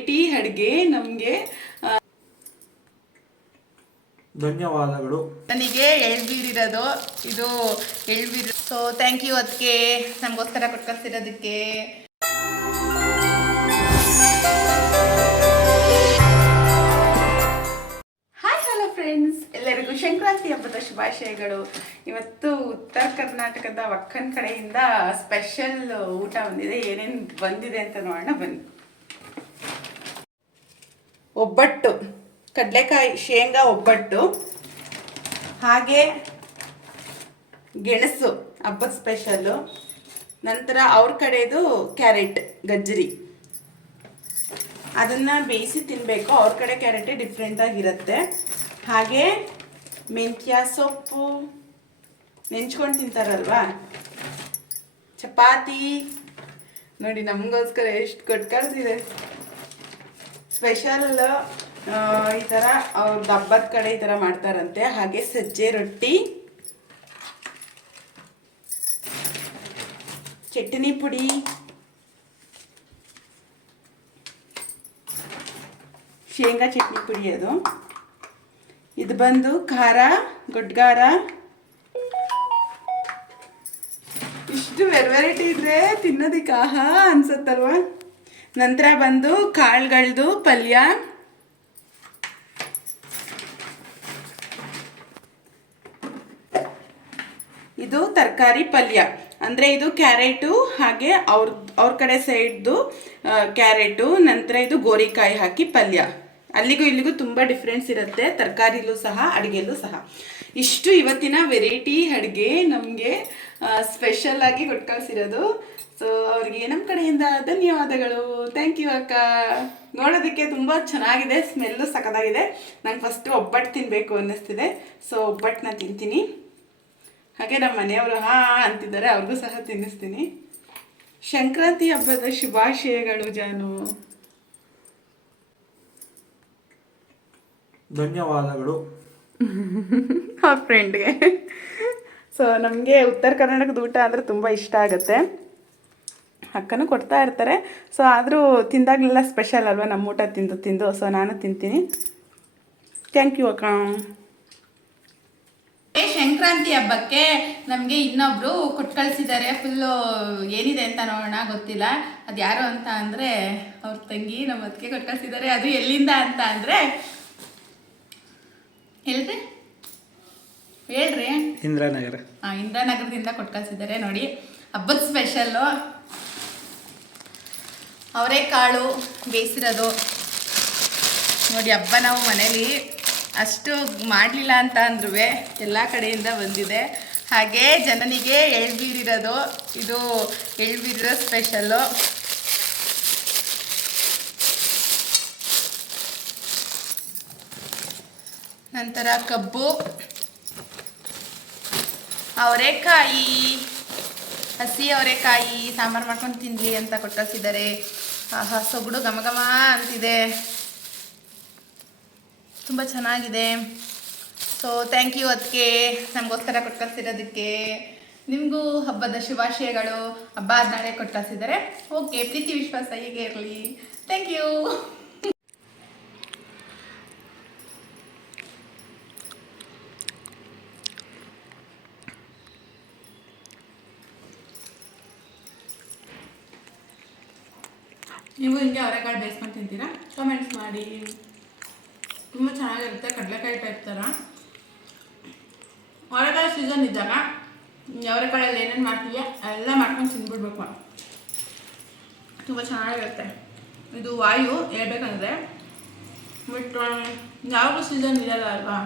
Tea ಅಡುಗೆ ನಮಗೆ ಧನ್ಯವಾದಗಳು. ನನಗೆ ಎಳ್ಬೀರಿರೋದು. ಇದು ಎಳ್ಬೀರ್ ಸೊ ಥ್ಯಾಂಕ್ ಯು ಅದಕ್ಕೆ ನಮಗೋಸ್ಕರ ಕೊಟ್ಕೊಳ್ತಿರೋದಕ್ಕೆ ಹಾಯ್ ಹಲೋ ಫ್ರೆಂಡ್ಸ್ ಎಲ್ಲರಿಗೂ ಸಂಕ್ರಾಂತಿ ಹಬ್ಬದ ಶುಭಾಶಯಗಳು. ಇವತ್ತು ಉತ್ತರ ಕರ್ನಾಟಕದ ಒಕ್ಕನ್ ಕಡೆಯಿಂದ ಸ್ಪೆಷಲ್ ಊಟ ಬಂದಿದೆ. ಏನೇನು ಬಂದಿದೆ ಅಂತ ನೋಡೋಣ. ಬನ್ನಿ. ಒಬ್ಬಟ್ಟು, ಕಡಲೆಕಾಯಿ, ಶೇಂಗಾ ಒಬ್ಬಟ್ಟು, ಹಾಗೆ ಗೆಣಸು, ಹಬ್ಬದ ಸ್ಪೆಷಲ್ಲು ನಂತರ ಅವ್ರ ಕಡೆದು ಕ್ಯಾರೆಟ್, ಗಜ್ಜರಿ. ಅದನ್ನ ಬೇಯಿಸಿ ತಿನ್ನಬೇಕು ಅವ್ರ ಕಡೆ ಕ್ಯಾರೆಟೇ ಡಿಫ್ರೆಂಟಾಗಿರುತ್ತೆ ಹಾಗೆ ಮೆಂತ್ಯ, ಸೊಪ್ಪು, ನೆಂಚ್ಕೊಂಡು ತಿಂತಾರಲ್ವಾ? ಚಪಾತಿ. ನೋಡಿ, ನಮಗೋಸ್ಕರ ಎಷ್ಟು ಕೊಟ್ಟು ಕಳ್ಸಿದೆ. ಸ್ಪೆಷಲ್ ಈ ಥರ ಅವ್ರ ಹಬ್ಬದ ಕಡೆ ಈ ಥರ ಮಾಡ್ತಾರಂತೆ. ಹಾಗೆ ಸಜ್ಜೆ ರೊಟ್ಟಿ, ಚಟ್ನಿ ಪುಡಿ, ಶೇಂಗಾ ಚಟ್ನಿ ಪುಡಿ ಅದು. ಇದು ಬಂದು ಖಾರ, ಗೊಡ್ಗಾರ. ಇಷ್ಟು ವೆರೈಟಿ ಇದ್ರೆ ತಿನ್ನೋದಕ್ಕೆ ಆಹಾ ಅನ್ಸತ್ತಲ್ವಾ? ನಂತರ ಬಂದು ಕಾಳುಗಳ್ದು, ಪಲ್ಯ. ಇದು ತರಕಾರಿ ಪಲ್ಯ. ಅಂದರೆ ಇದು ಕ್ಯಾರೆಟು, ಹಾಗೆ ಅವ್ರ ಅವ್ರ ಕಡೆ ಸೈಡ್ದು ಕ್ಯಾರೆಟು, ನಂತರ ಇದು ಗೋರಿಕಾಯಿ ಹಾಕಿ ಪಲ್ಯ. ಅಲ್ಲಿಗೂ ಇಲ್ಲಿಗೂ ತುಂಬ ಡಿಫ್ರೆನ್ಸ್ ಇರುತ್ತೆ. ತರಕಾರಿಲೂ ಸಹ, ಅಡುಗೆಲೂ ಸಹ. ಇಷ್ಟು ಇವತ್ತಿನ ವೆರೈಟಿ ಅಡುಗೆ ನಮಗೆ ಸ್ಪೆಷಲ್ ಆಗಿ ಕಳಿಸಿರೋದು ಸೊ ಅವ್ರಿಗೆ ನಮ್ಮ ಕಡೆಯಿಂದ ಧನ್ಯವಾದಗಳು. ಥ್ಯಾಂಕ್ ಯು ಅಕ್ಕ. ನೋಡೋದಕ್ಕೆ ತುಂಬ ಚೆನ್ನಾಗಿದೆ ಸ್ಮೆಲ್ಲು ಸಖತ್ತಾಗಿದೆ. ನಂಗೆ ಫಸ್ಟು ಒಬ್ಬಟ್ಟು ತಿನ್ನಬೇಕು ಅನ್ನಿಸ್ತಿದೆ. ಸೊ ಒಬ್ಬಟ್ಟನ್ನ ತಿಂತೀನಿ. ಹಾಗೆ ನಮ್ಮ ಮನೆಯವರು ಹಾ ಅಂತಿದ್ದಾರೆ ಅವ್ರಿಗೂ ಸಹ ತಿನ್ನಿಸ್ತೀನಿ. ಸಂಕ್ರಾಂತಿ ಹಬ್ಬದ ಶುಭಾಶಯಗಳು ಜಾನು. ಧನ್ಯವಾದಗಳು. ಆ ಫ್ರೆಂಡ್ಗೆ ಸೊ ನಮಗೆ ಉತ್ತರ ಕರ್ನಾಟಕದ ಊಟ ಅಂದರೆ ತುಂಬ ಇಷ್ಟ ಆಗುತ್ತೆ. ಅಕ್ಕನೂ ಕೊಡ್ತಾ ಇರ್ತಾರೆ. ಸೊ ಆದರೂ ತಿಂದಾಗಲೆಲ್ಲ ಸ್ಪೆಷಲ್ ಅಲ್ವಾ ನಮ್ಮ ಊಟ ತಿಂದು ತಿಂದು. ಸೊ ನಾನು ತಿಂತೀನಿ. ಥ್ಯಾಂಕ್ ಯು ಅಕ್ಕ. ಏ, ಸಂಕ್ರಾಂತಿ ಹಬ್ಬಕ್ಕೆ ನಮಗೆ ಇನ್ನೊಬ್ರು ಕೊಟ್ಟು ಕಳಿಸಿದ್ದಾರೆ. ಫುಲ್ಲು ಏನಿದೆ ಅಂತ ನೋಡೋಣ ಗೊತ್ತಿಲ್ಲ. ಅದು ಯಾರು ಅಂತ ಅಂದರೆ ಅವ್ರ ತಂಗಿ ನಮ್ಮ ಅದಕ್ಕೆ ಕೊಟ್ಟು ಕಳಿಸಿದ್ದಾರೆ. ಅದು ಎಲ್ಲಿಂದ ಅಂತ ಅಂದರೆ ಹೇಳ್ರಿ? ಹೇಳ್ರಿ. ಇಂದ್ರಾನಗರ. ಹಾಂ ಇಂದ್ರಾನಗರದಿಂದ ಕೊಟ್ಟು ಕಳಿಸಿದ್ದಾರೆ. ನೋಡಿ ಹಬ್ಬದ ಸ್ಪೆಷಲ್ಲು ಅವರೆಕಾಳು ಬೇಯಿಸಿರೋದು. ನೋಡಿ, ಹಬ್ಬ ನಾವು ಮನೇಲಿ ಅಷ್ಟು ಮಾಡಲಿಲ್ಲ ಅಂತ ಅಂದ್ರೂ ಎಲ್ಲ ಕಡೆಯಿಂದ ಬಂದಿದೆ. ಹಾಗೆ ಜನನಿಗೆ ಎಳ್ಬೀರಿರೋದು ಇದು ಎಳ್ಬೀರಿರೋ ಸ್ಪೆಷಲ್ಲು. ನಂತರ ಕಬ್ಬು, ಅವರೆಕಾಯಿ, ಹಸಿ ಅವರೆಕಾಯಿ, ಸಾಂಬಾರು ಮಾಡ್ಕೊಂಡು ತಿನ್ಲಿ ಅಂತ ಕೊಟ್ಟಿದ್ದಾರೆ ಆಹಾ ಸೊಗಡು ಘಮ ಘಮ ಅಂತಿದೆ. ತುಂಬ ಚೆನ್ನಾಗಿದೆ. ಸೊ ಥ್ಯಾಂಕ್ ಯು ಅದಕ್ಕೆ ನಮಗೋಸ್ಕರ ಕೊಟ್ಟು ಕಳ್ಸಿರೋದಕ್ಕೆ ನಿಮಗೂ ಹಬ್ಬದ ಶುಭಾಶಯಗಳು. ಹಬ್ಬ ಆದ ನಾಳೆ ಕೊಟ್ಟು ಕಳ್ಸಿದ್ದಾರೆ ಓಕೆ ಪ್ರೀತಿ ವಿಶ್ವಾಸ ಹೀಗೆ ಇರಲಿ. ಥ್ಯಾಂಕ್ ಯು ನೀವು ಹಿಂಗೆ ಅವರೆಕಾಳು ಬೇಯಿಸ್ಕೊಂಡು ತಿಂತೀರಾ? ಕಮೆಂಟ್ಸ್ ಮಾಡಿ. ತುಂಬ ಚೆನ್ನಾಗಿರುತ್ತೆ, ಕಡಲೆಕಾಯಿ ಟೈಪ್ ಥರ ಅವರೆಕಾಳು ಸೀಸನ್ ಇದ್ದಾಗ ಅವರೆಕಾಳಲ್ಲಿ ಏನೇನು ಮಾಡ್ತೀವಿ ಎಲ್ಲ ಮಾಡ್ಕೊಂಡು ತಿಂದ್ಬಿಡ್ಬೇಕು. ತುಂಬ ಚೆನ್ನಾಗಿರುತ್ತೆ. ಇದು ವಾಯು ಹೇಳ್ಬೇಕಂದ್ರೆ ಬಟ್ ಯಾವಾಗಲೂ ಸೀಸನ್ ಇರಲ್ಲ ಅಲ್ವಾ?